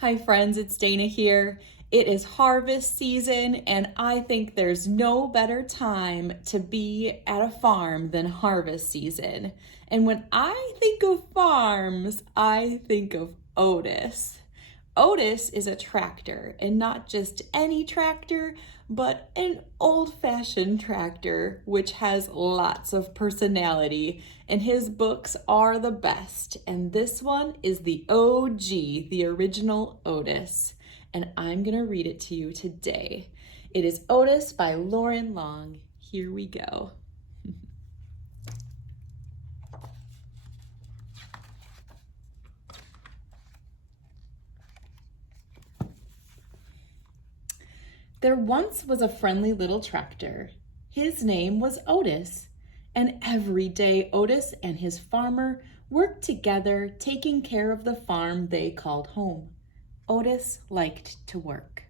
Hi friends, it's Dana here. It is harvest season and I think there's no better time to be at a farm than harvest season. And when I think of farms, I think of Otis. Otis is a tractor, and not just any tractor, but an old-fashioned tractor which has lots of personality, and his books are the best. And this one is the OG, the original Otis, and I'm gonna read it to you today. It is Otis by Loren Long. Here we go. There once was a friendly little tractor. His name was Otis, and every day Otis and his farmer worked together, taking care of the farm they called home. Otis liked to work.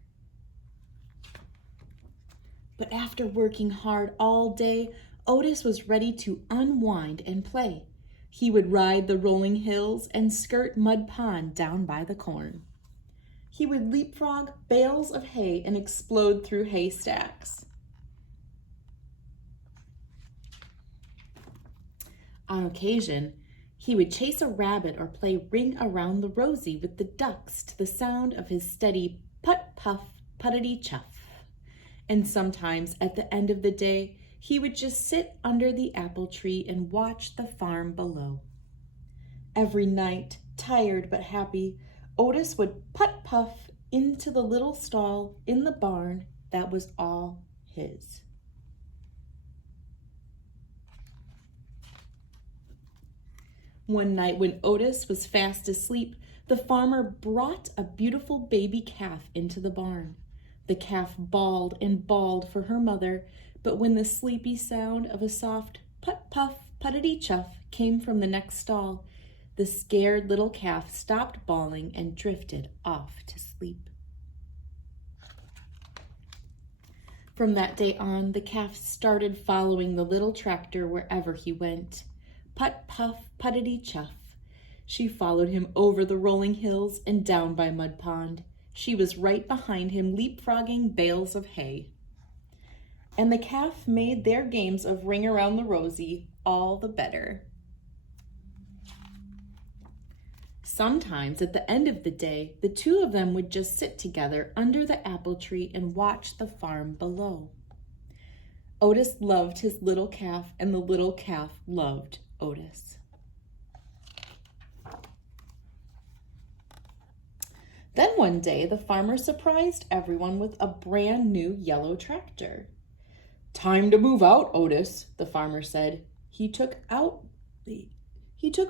But after working hard all day, Otis was ready to unwind and play. He would ride the rolling hills and skirt Mud Pond down by the corn. He would leapfrog bales of hay and explode through haystacks. On occasion, he would chase a rabbit or play Ring Around the Rosie with the ducks to the sound of his steady put-puff, puttity-chuff. And sometimes, at the end of the day, he would just sit under the apple tree and watch the farm below. Every night, tired but happy, Otis would putt-puff into the little stall in the barn that was all his. One night when Otis was fast asleep, the farmer brought a beautiful baby calf into the barn. The calf bawled and bawled for her mother, but when the sleepy sound of a soft putt-puff, puttity-chuff came from the next stall, the scared little calf stopped bawling and drifted off to sleep. From that day on, the calf started following the little tractor wherever he went. Putt-puff, puttity-chuff. She followed him over the rolling hills and down by Mud Pond. She was right behind him, leapfrogging bales of hay. And the calf made their games of Ring Around the Rosie all the better. Sometimes at the end of the day, the two of them would just sit together under the apple tree and watch the farm below. Otis loved his little calf, and the little calf loved Otis. Then one day, the farmer surprised everyone with a brand new yellow tractor. "Time to move out, Otis," the farmer said. He took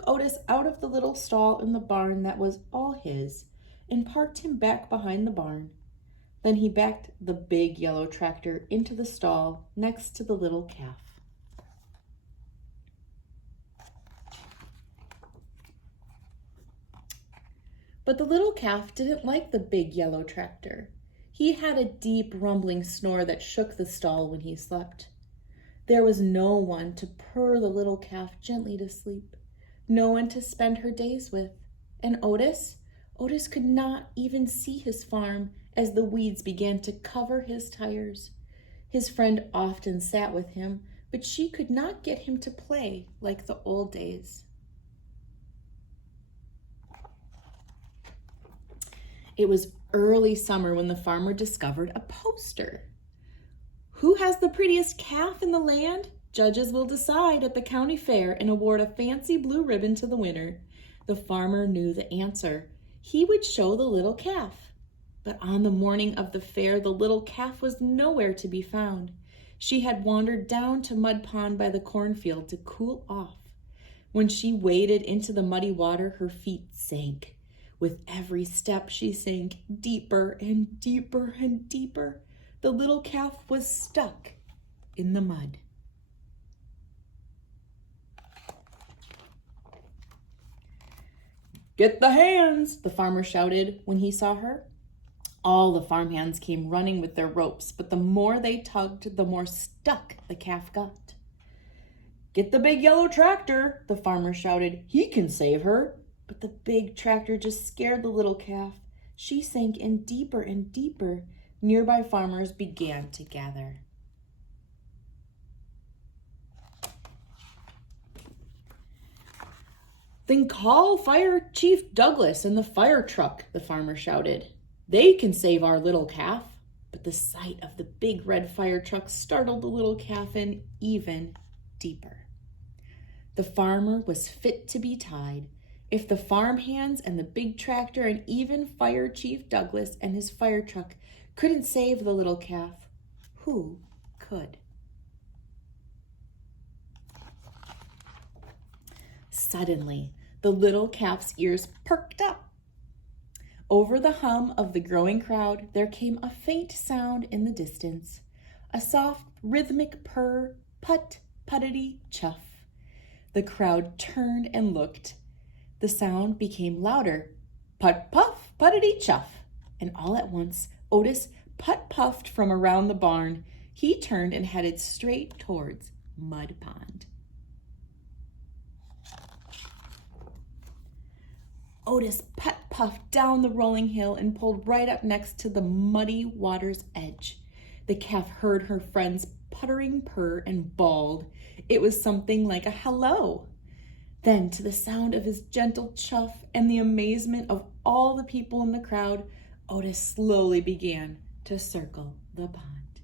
Otis out of the little stall in the barn that was all his and parked him back behind the barn. Then he backed the big yellow tractor into the stall next to the little calf. But the little calf didn't like the big yellow tractor. He had a deep rumbling snore that shook the stall when he slept. There was no one to purr the little calf gently to sleep. No one to spend her days with. And Otis could not even see his farm as the weeds began to cover his tires. His friend often sat with him, but she could not get him to play like the old days. It was early summer when the farmer discovered a poster. "Who has the prettiest calf in the land? Judges will decide at the county fair and award a fancy blue ribbon to the winner." The farmer knew the answer. He would show the little calf. But on the morning of the fair, the little calf was nowhere to be found. She had wandered down to Mud Pond by the cornfield to cool off. When she waded into the muddy water, her feet sank. With every step, she sank deeper and deeper and deeper. The little calf was stuck in the mud. "Get the hands," the farmer shouted when he saw her. All the farmhands came running with their ropes, but the more they tugged, the more stuck the calf got. "Get the big yellow tractor," the farmer shouted. "He can save her." But the big tractor just scared the little calf. She sank in deeper and deeper. Nearby farmers began to gather. "Then call Fire Chief Douglas and the fire truck," the farmer shouted. "They can save our little calf." But the sight of the big red fire truck startled the little calf in even deeper. The farmer was fit to be tied. If the farm hands and the big tractor and even Fire Chief Douglas and his fire truck couldn't save the little calf, who could? Suddenly, the little calf's ears perked up. Over the hum of the growing crowd, there came a faint sound in the distance, a soft, rhythmic purr, put, puttity, chuff. The crowd turned and looked. The sound became louder, put, puff, puttity, chuff. And all at once, Otis put-puffed from around the barn. He turned and headed straight towards Mud Pond. Otis put-puffed down the rolling hill and pulled right up next to the muddy water's edge. The calf heard her friend's puttering purr and bawled. It was something like a hello. Then, to the sound of his gentle chuff and the amazement of all the people in the crowd, Otis slowly began to circle the pond.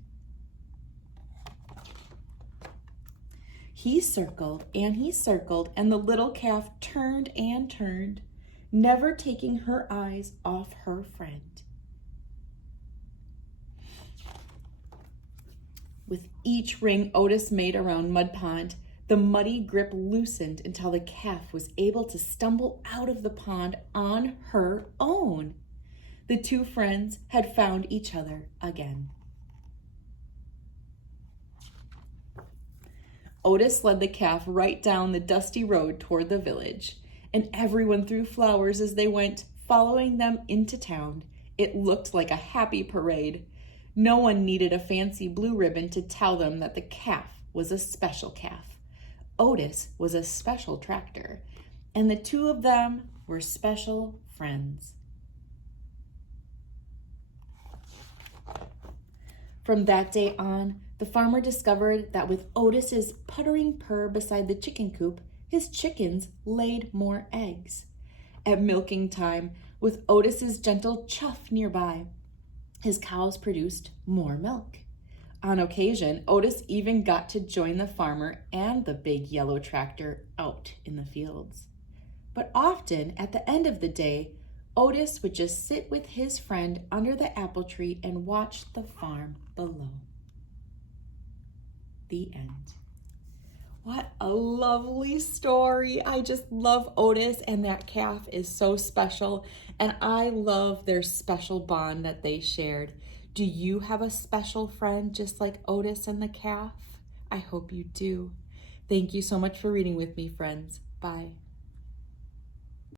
He circled, and the little calf turned and turned, never taking her eyes off her friend. With each ring Otis made around Mud Pond, the muddy grip loosened until the calf was able to stumble out of the pond on her own. The two friends had found each other again. Otis led the calf right down the dusty road toward the village, and everyone threw flowers as they went, following them into town. It looked like a happy parade. No one needed a fancy blue ribbon to tell them that the calf was a special calf. Otis was a special tractor, and the two of them were special friends. From that day on, the farmer discovered that with Otis's puttering purr beside the chicken coop, his chickens laid more eggs. At milking time, with Otis's gentle chuff nearby, his cows produced more milk. On occasion, Otis even got to join the farmer and the big yellow tractor out in the fields. But often, at the end of the day, Otis would just sit with his friend under the apple tree and watch the farm below. The end. What a lovely story. I just love Otis, and that calf is so special, and I love their special bond that they shared. Do you have a special friend just like Otis and the calf? I hope you do. Thank you so much for reading with me, friends. Bye.